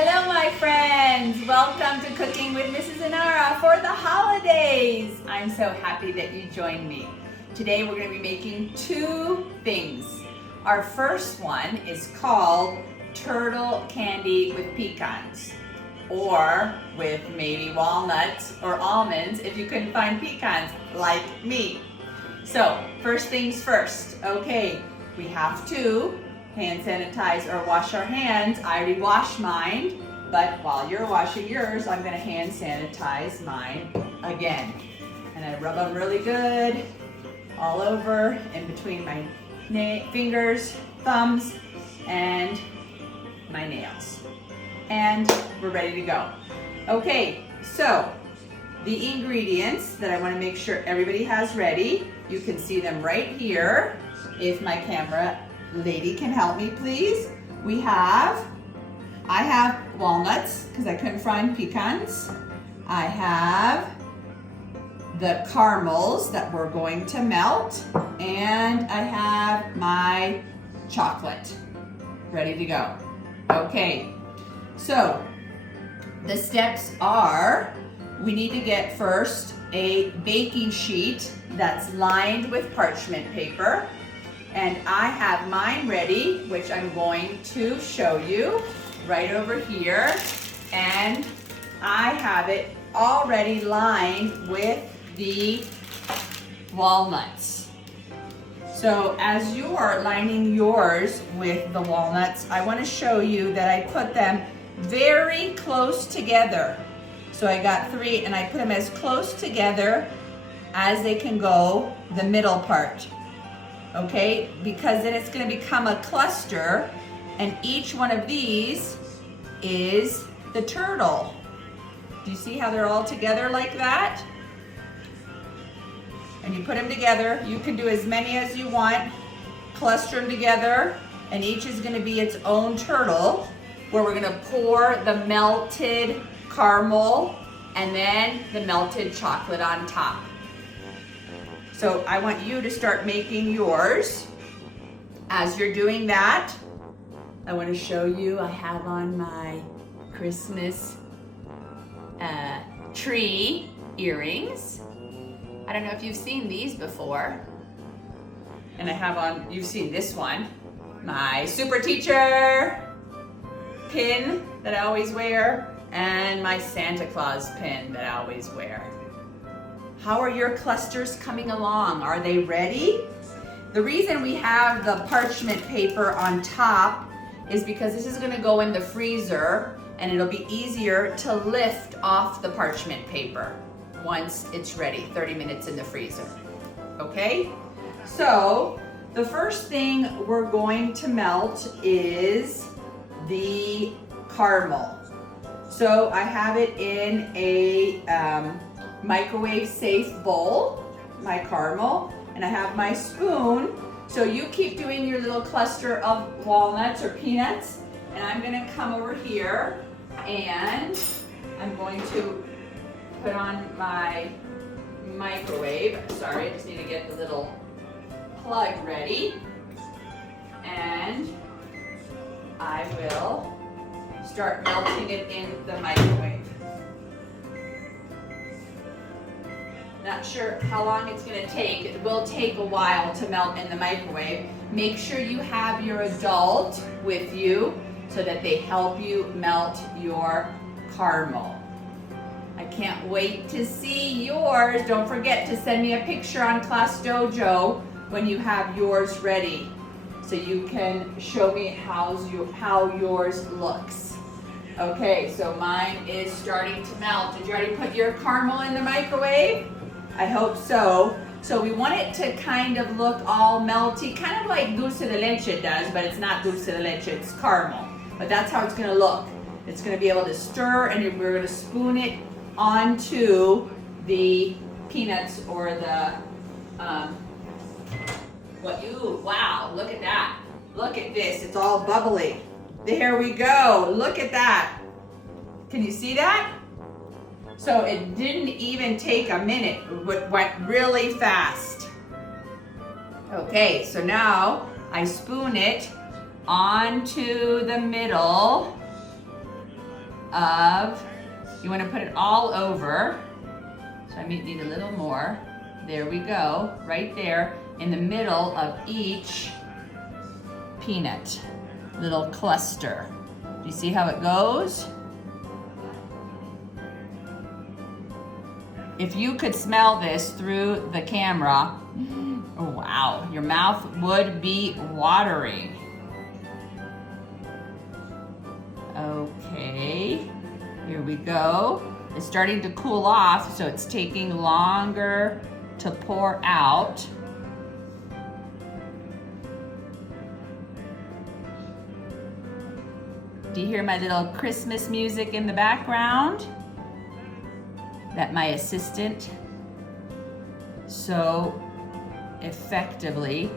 Hello my friends! Welcome to Cooking with Mrs. Inarra for the holidays! I'm so happy that you joined me. Today we're going to be making two things. Our first one is called turtle candy with pecans, or with maybe walnuts or almonds if you couldn't find pecans like me. So first things first, okay, we have to hand sanitize or wash our hands. I already washed mine, but while you're washing yours, I'm gonna hand sanitize mine again. And I rub them really good all over in between my fingers, thumbs, and my nails. And we're ready to go. Okay, so the ingredients that I wanna make sure everybody has ready, you can see them right here. If my camera lady can help me, please. I have walnuts because I couldn't find pecans. I have the caramels that we're going to melt, and I have my chocolate ready to go. Okay, so the steps are, we need to get first a baking sheet that's lined with parchment paper. And I have mine ready, which I'm going to show you right over here. And I have it already lined with the walnuts. So as you are lining yours with the walnuts, I want to show you that I put them very close together. So I got 3 and I put them as close together as they can go, the middle part. Okay, because then it's going to become a cluster, and each one of these is the turtle. Do you see how they're all together like that? And you put them together. You can do as many as you want, cluster them together, and each is going to be its own turtle, where we're going to pour the melted caramel and then the melted chocolate on top. So I want you to start making yours. As you're doing that, I want to show you, I have on my Christmas tree earrings. I don't know if you've seen these before. And I have on, you've seen this one, my super teacher pin that I always wear, and my Santa Claus pin that I always wear. How are your clusters coming along? Are they ready? The reason we have the parchment paper on top is because this is going to go in the freezer, and it'll be easier to lift off the parchment paper once it's ready, 30 minutes in the freezer. Okay? So the first thing we're going to melt is the caramel. So I have it in a microwave safe bowl, my caramel, and I have my spoon. So you keep doing your little cluster of walnuts or peanuts, and I'm gonna come over here and I'm going to put on my microwave. Sorry, I just need to get the little plug ready. And I will start melting it in the microwave. Not sure how long it's going to take. It will take a while to melt in the microwave. Make sure you have your adult with you so that they help you melt your caramel. I can't wait to see yours. Don't forget to send me a picture on Class Dojo when you have yours ready, so you can show me how yours looks. Okay, so mine is starting to melt. Did you already put your caramel in the microwave? I hope so. So we want it to kind of look all melty, kind of like dulce de leche does, but it's not dulce de leche, it's caramel. But that's how it's gonna look. It's gonna be able to stir, and we're gonna spoon it onto the peanuts or the, wow, look at that. Look at this, it's all bubbly. There we go, look at that. Can you see that? So it didn't even take a minute, it went really fast. Okay, so now I spoon it onto the middle of, you want to put it all over. So I might need a little more. There we go, right there in the middle of each peanut, little cluster. Do you see how it goes? If you could smell this through the camera, oh wow, your mouth would be watering. Okay, here we go. It's starting to cool off, so it's taking longer to pour out. Do you hear my little Christmas music in the background? That my assistant so effectively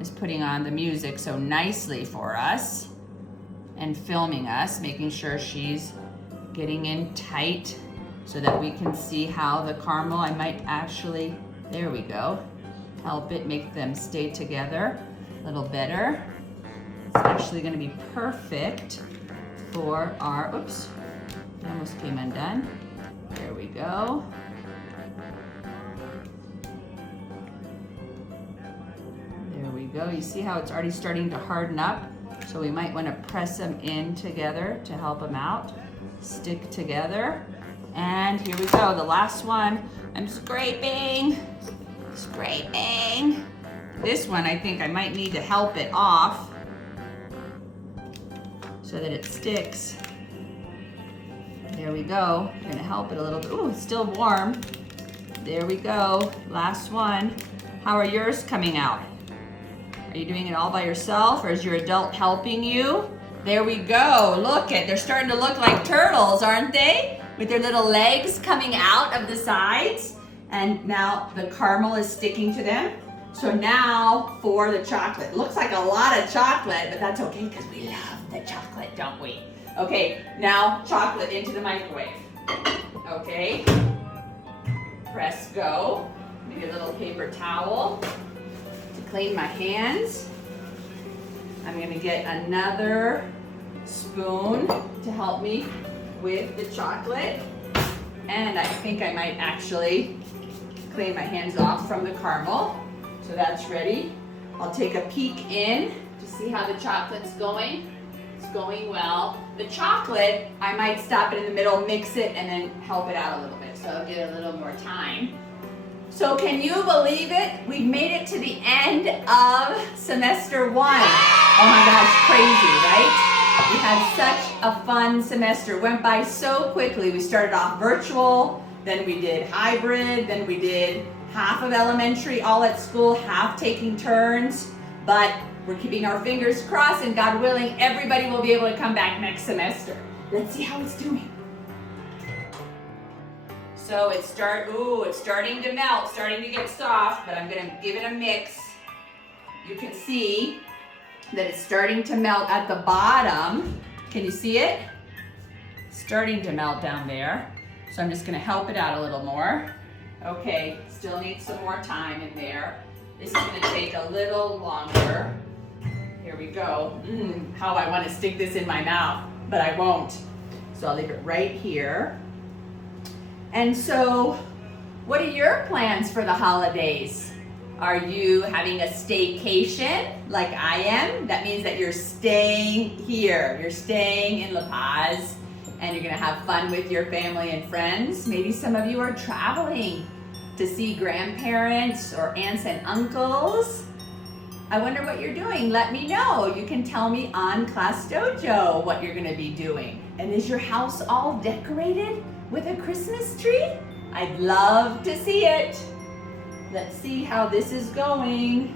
is putting on the music so nicely for us and filming us, making sure she's getting in tight so that we can see how the caramel, I might actually, there we go, help it make them stay together a little better. It's actually gonna be perfect for our, oops, it almost came undone. There we go. There we go. You see how it's already starting to harden up? So we might want to press them in together to help them out. Stick together. And here we go, the last one. I'm scraping. This one, I think I might need to help it off so that it sticks. There we go. I'm gonna help it a little bit. Ooh, it's still warm. There we go. Last one. How are yours coming out? Are you doing it all by yourself, or is your adult helping you? There we go. Look it. They're starting to look like turtles, aren't they? With their little legs coming out of the sides. And now the caramel is sticking to them. So now for the chocolate. Looks like a lot of chocolate, but that's okay because we love the chocolate, don't we? Okay, now chocolate into the microwave. Okay, press go. Maybe a little paper towel to clean my hands. I'm gonna get another spoon to help me with the chocolate. And I think I might actually clean my hands off from the caramel. So that's ready. I'll take a peek in to see how the chocolate's going. It's going well. The chocolate, I might stop it in the middle, mix it, and then help it out a little bit. So I'll get a little more time. So can you believe it? We've made it to the end of semester 1. Oh my gosh, crazy, right? We had such a fun semester. Went by so quickly. We started off virtual, then we did hybrid, then we did half of elementary all at school, half taking turns. But we're keeping our fingers crossed, and God willing, everybody will be able to come back next semester. Let's see how it's doing. So it's starting to melt, starting to get soft, but I'm gonna give it a mix. You can see that it's starting to melt at the bottom. Can you see it? It's starting to melt down there. So I'm just gonna help it out a little more. Okay, still need some more time in there. This is gonna take a little longer. Here we go. How I wanna stick this in my mouth, but I won't. So I'll leave it right here. And so, what are your plans for the holidays? Are you having a staycation like I am? That means that you're staying here. You're staying in La Paz, and you're gonna have fun with your family and friends. Maybe some of you are traveling to see grandparents or aunts and uncles. I wonder what you're doing. Let me know. You can tell me on Class Dojo what you're gonna be doing. And is your house all decorated with a Christmas tree? I'd love to see it. Let's see how this is going.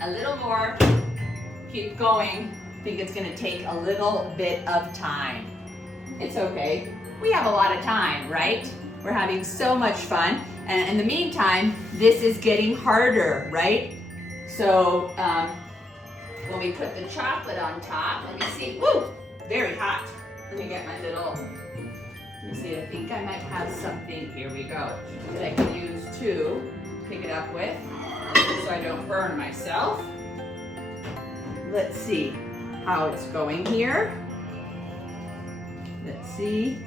A little more. Keep going. I think it's gonna take a little bit of time. It's okay. We have a lot of time, right? We're having so much fun. And in the meantime, this is getting harder, right? So when we put the chocolate on top, let me see. Woo! Very hot. Let me get my little, let me see, I think I might have something, here we go, that I can use to pick it up with so I don't burn myself. Let's see how it's going here. Let's see.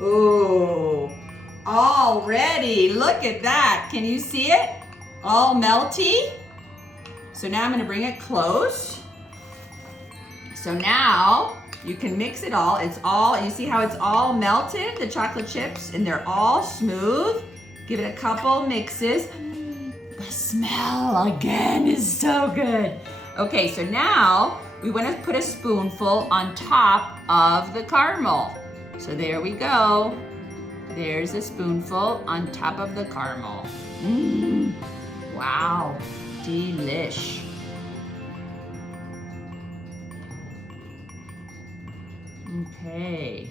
Oh, already, look at that. Can you see it? All melty. So now I'm gonna bring it close. So now you can mix it all. It's all, you see how it's all melted, the chocolate chips, and they're all smooth. Give it a couple mixes. The smell again is so good. Okay, so now we want to put a spoonful on top of the caramel. So there we go. There's a spoonful on top of the caramel. Wow, delish. Okay,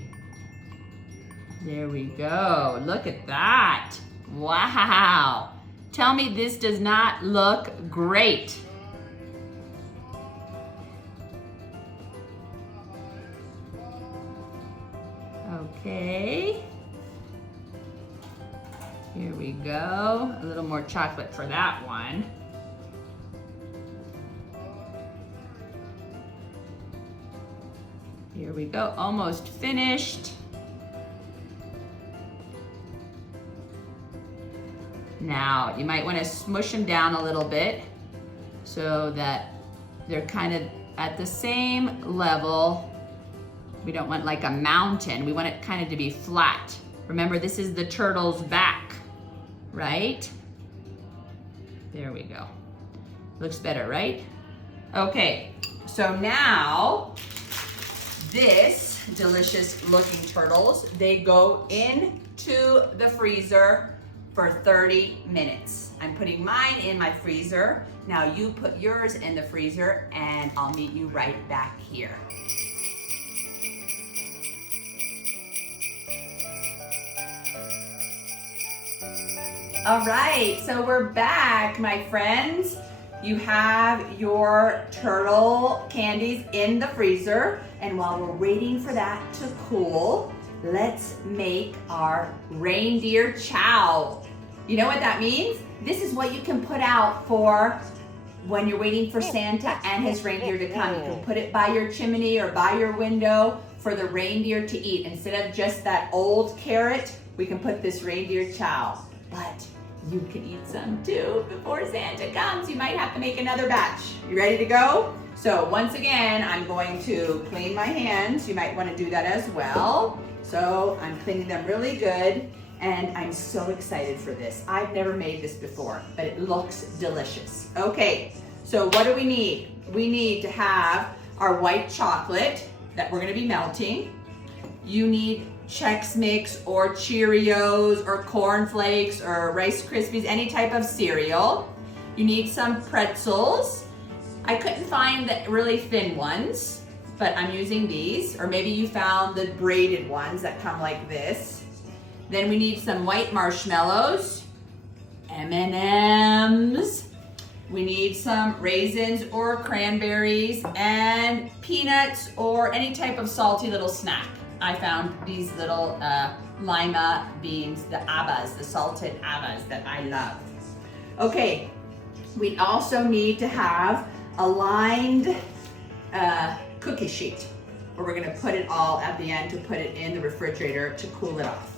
there we go. Look at that. Wow. Tell me this does not look great. Okay. Here we go. A little more chocolate for that one. Here we go, almost finished. Now, you might want to smush them down a little bit so that they're kind of at the same level. We don't want like a mountain. We want it kind of to be flat. Remember, this is the turtle's back, right? There we go. Looks better, right? Okay, so now this delicious looking turtles, they go into the freezer for 30 minutes. I'm putting mine in my freezer. Now you put yours in the freezer and I'll meet you right back here. All right, so we're back, my friends. You have your turtle candies in the freezer, and while we're waiting for that to cool, let's make our reindeer chow. You know what that means? This is what you can put out for when you're waiting for Santa and his reindeer to come. You can put it by your chimney or by your window for the reindeer to eat. Instead of just that old carrot, we can put this reindeer chow. But you can eat some too before Santa comes. You might have to make another batch. You ready to go? So once again, I'm going to clean my hands. You might want to do that as well. So I'm cleaning them really good, and I'm so excited for this. I've never made this before, but it looks delicious. Okay, so what do we need? We need to have our white chocolate that we're gonna be melting. You need Chex Mix or Cheerios or Corn Flakes or Rice Krispies, any type of cereal. You need some pretzels. I couldn't find the really thin ones, but I'm using these, or maybe you found the braided ones that come like this. Then we need some white marshmallows, M&Ms. We need some raisins or cranberries and peanuts or any type of salty little snack. I found these little lima beans, the abas, the salted abas that I love. Okay, we also need to have a lined cookie sheet where we're gonna put it all at the end to put it in the refrigerator to cool it off.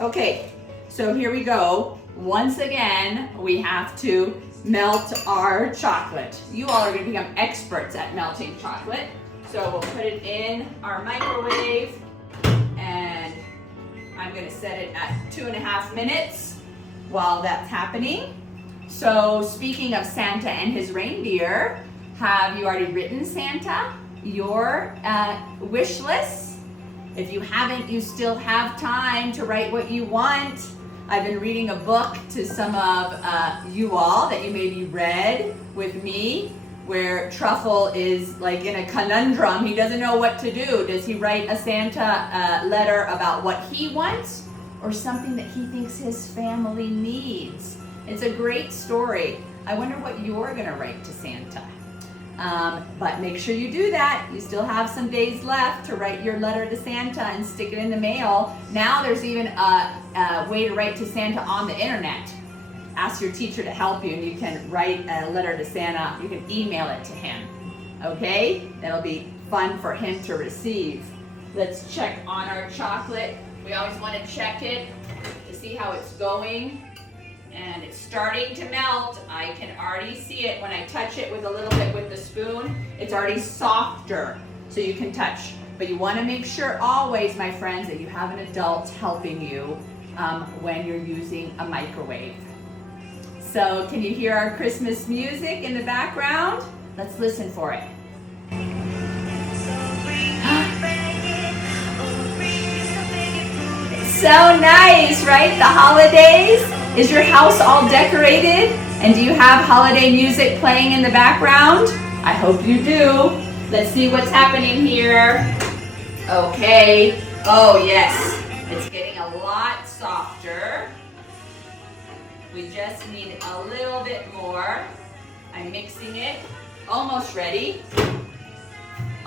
Okay, so here we go. Once again, we have to melt our chocolate. You all are gonna become experts at melting chocolate. So we'll put it in our microwave, and I'm gonna set it at 2.5 minutes while that's happening. So speaking of Santa and his reindeer, have you already written Santa your wish list? If you haven't, you still have time to write what you want. I've been reading a book to some of you all that you maybe read with me, where Truffle is like in a conundrum. He doesn't know what to do. Does he write a Santa letter about what he wants or something that he thinks his family needs? It's a great story. I wonder what you're gonna write to Santa. But make sure you do that. You still have some days left to write your letter to Santa and stick it in the mail. Now there's even a way to write to Santa on the internet. Ask your teacher to help you, and you can write a letter to Santa. You can email it to him, okay? That'll be fun for him to receive. Let's check on our chocolate. We always want to check it to see how it's going. And it's starting to melt. I can already see it when I touch it with a little bit with the spoon. It's already softer, so you can touch. But you want to make sure always, my friends, that you have an adult helping you when you're using a microwave. So can you hear our Christmas music in the background? Let's listen for it. So nice, right? The holidays. Is your house all decorated? And do you have holiday music playing in the background? I hope you do. Let's see what's happening here. Okay. Oh yes, it's getting a lot softer. We just need a little bit more. I'm mixing it. Almost ready.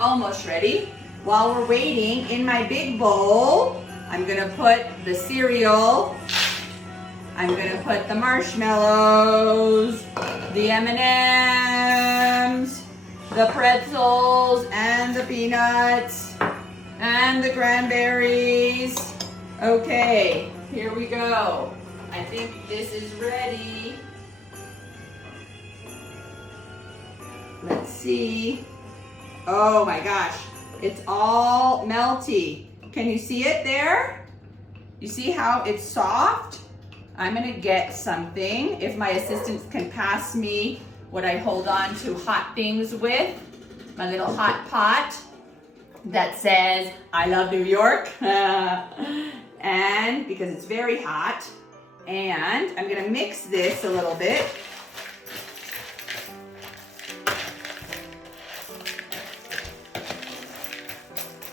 Almost ready. While we're waiting, in my big bowl, I'm gonna put the cereal. I'm gonna put the marshmallows, the M&Ms, the pretzels, and the peanuts, and the cranberries. Okay, here we go. I think this is ready. Let's see. Oh my gosh, it's all melty. Can you see it there? You see how it's soft? I'm gonna get something. If my assistants can pass me what I hold on to hot things with, my little hot pot that says, I love New York. And because it's very hot. And I'm gonna mix this a little bit.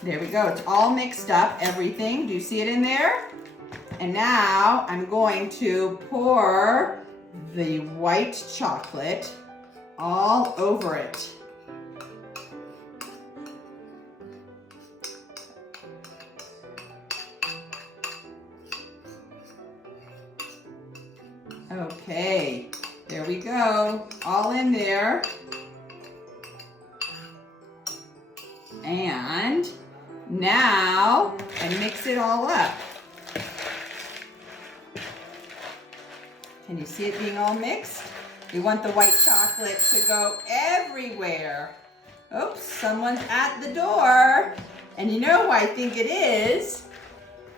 There we go, it's all mixed up, everything. Do you see it in there? And now I'm going to pour the white chocolate all over it. Okay, there we go, all in there. And now I mix it all up. Can you see it being all mixed? We want the white chocolate to go everywhere. Oops, someone's at the door. And you know who I think it is?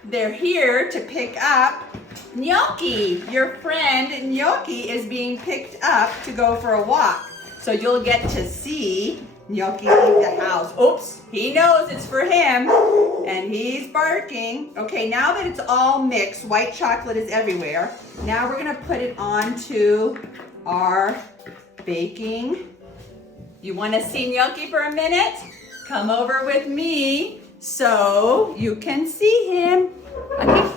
They're here to pick up Gnocchi. Your friend Gnocchi is being picked up to go for a walk. So you'll get to see Gnocchi leave the house. Oops, he knows it's for him and he's barking. Okay, now that it's all mixed, white chocolate is everywhere. Now we're gonna put it onto our baking. You wanna see Gnocchi for a minute? Come over with me so you can see him. Okay.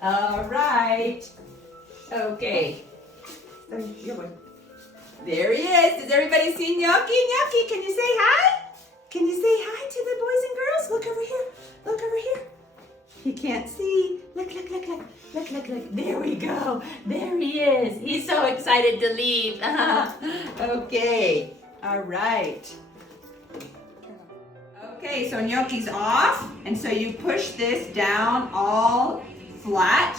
All right. Okay. There he is. Does everybody see Gnocchi? Gnocchi, can you say hi? Can you say hi to the boys and girls? Look over here. Look over here. He can't see. Look, look, look, look. Look, look, look. There we go. There he is. He's so excited to leave. Okay. All right. Okay, so Gnocchi's off. And so you push this down all flat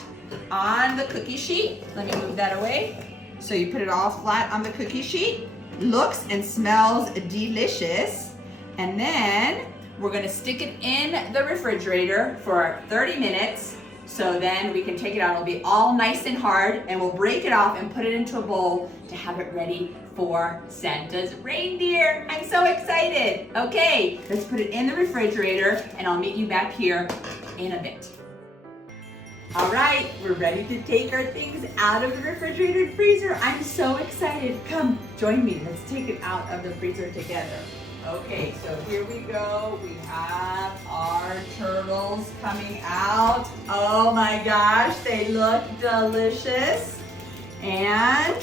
on the cookie sheet. Let me move that away. So you put it all flat on the cookie sheet. Looks and smells delicious. And then we're gonna stick it in the refrigerator for 30 minutes. So then we can take it out. It'll be all nice and hard, and we'll break it off and put it into a bowl to have it ready for Santa's reindeer. I'm so excited. Okay, let's put it in the refrigerator, and I'll meet you back here in a bit. All right, we're ready to take our things out of the refrigerator and freezer. I'm so excited. Come, join me. Let's take it out of the freezer together. Okay, so here we go. We have our turtles coming out. Oh my gosh, they look delicious. And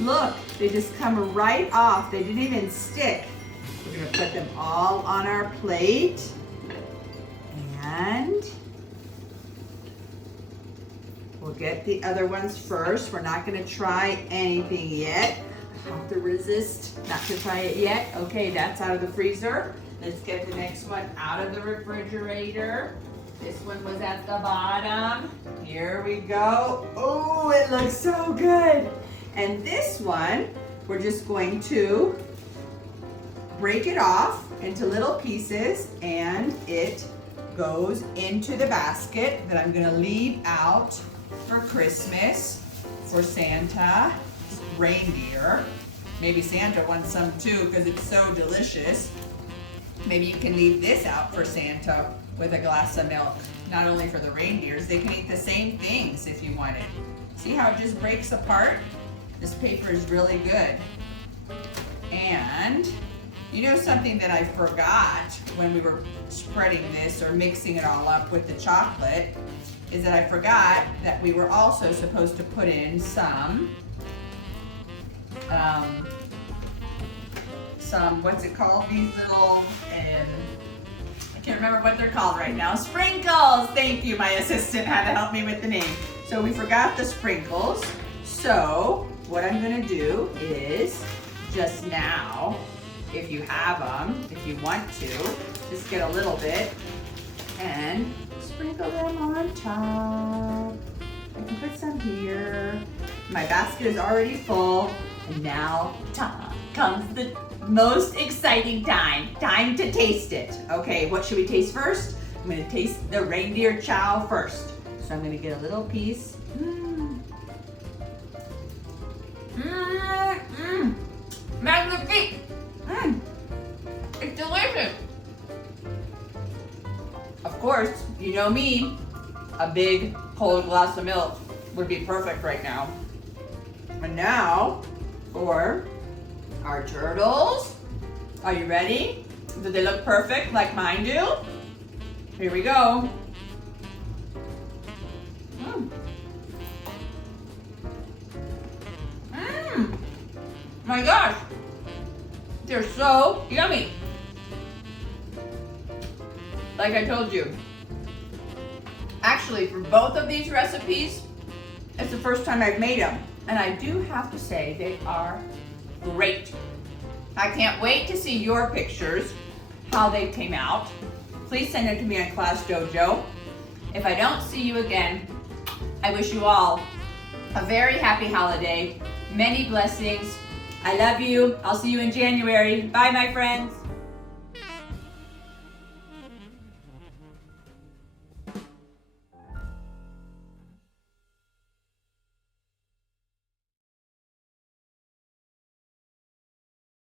look, they just come right off. They didn't even stick. We're gonna put them all on our plate. And we'll get the other ones first. We're not gonna try anything yet. Have to resist not to try it yet. Okay, that's out of the freezer. Let's get the next one out of the refrigerator. This one was at the bottom. Here we go. Oh, it looks so good. And this one, we're just going to break it off into little pieces, and it goes into the basket that I'm gonna leave out for Christmas for Santa, reindeer. Maybe Santa wants some too because it's so delicious. Maybe you can leave this out for Santa with a glass of milk. Not only for the reindeers, they can eat the same things if you want it. See how it just breaks apart? This paper is really good. And you know something that I forgot when we were spreading this or mixing it all up with the chocolate is that I forgot that we were also supposed to put in some, what's it called? These little, I can't remember what they're called right now. Sprinkles! Thank you, my assistant had to help me with the name. So we forgot the sprinkles. So what I'm gonna do is just now, if you have them, if you want to, just get a little bit and sprinkle them on top. I can put some here. My basket is already full, and now comes the most exciting time to taste it. Okay, what should we taste first? I'm gonna taste the reindeer chow first. So I'm gonna get a little piece. Magnifique! It's delicious. Of course, you know me, a big cold glass of milk would be perfect right now. And now for our turtles. Are you ready? Do they look perfect like mine do? Here we go. My gosh, they're so yummy. Like I told you, actually for both of these recipes, it's the first time I've made them. And I do have to say they are great. I can't wait to see your pictures, how they came out. Please send them to me on Class Dojo. If I don't see you again, I wish you all a very happy holiday, many blessings. I love you. I'll see you in January. Bye, my friends.